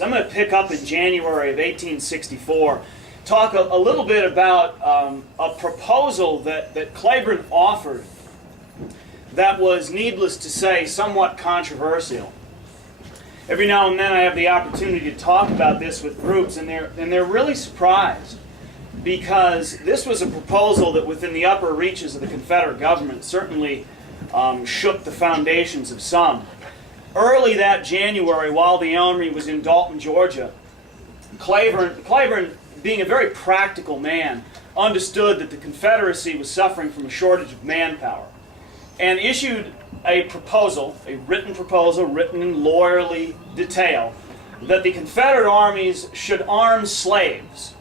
I'm going to pick up in January of 1864, talk a little bit about a proposal that Cleburne offered that was, needless to say, somewhat controversial. Every now and then I have the opportunity to talk about this with groups, and they're really surprised, because this was a proposal that within the upper reaches of the Confederate government certainly shook the foundations of some. Early that January, while the Army was in Dalton, Georgia, Cleburne, being a very practical man, understood that the Confederacy was suffering from a shortage of manpower, and issued a proposal, a written proposal, written in lawyerly detail, that the Confederate armies should arm slaves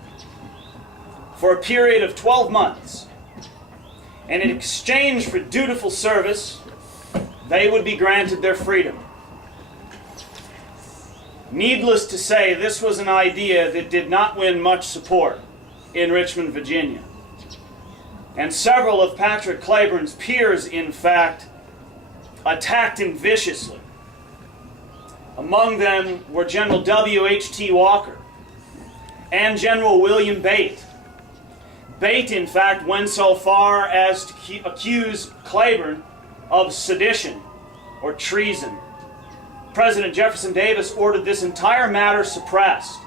for a period of 12 months, and in exchange for dutiful service, they would be granted their freedom. Needless to say, this was an idea that did not win much support in Richmond, Virginia. And several of Patrick Cleburne's peers, in fact, attacked him viciously. Among them were General W.H.T. Walker and General William Bate. Bate, in fact, went so far as to accuse Cleburne of sedition or treason. President Jefferson Davis ordered this entire matter suppressed,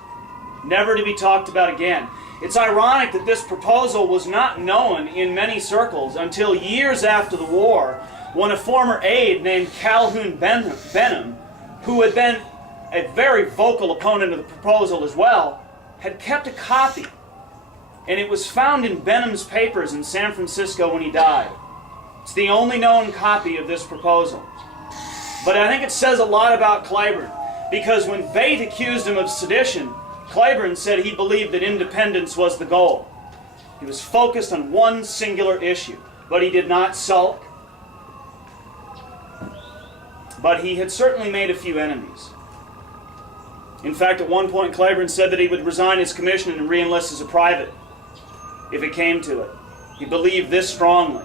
never to be talked about again. It's ironic that this proposal was not known in many circles until years after the war, when a former aide named Calhoun Benham, who had been a very vocal opponent of the proposal as well, had kept a copy. And it was found in Benham's papers in San Francisco when he died. It's the only known copy of this proposal. But I think it says a lot about Cleburne, because when Bate accused him of sedition, Cleburne said he believed that independence was the goal. He was focused on one singular issue, but he did not sulk. But he had certainly made a few enemies. In fact, at one point Cleburne said that he would resign his commission and re-enlist as a private if it came to it. He believed this strongly.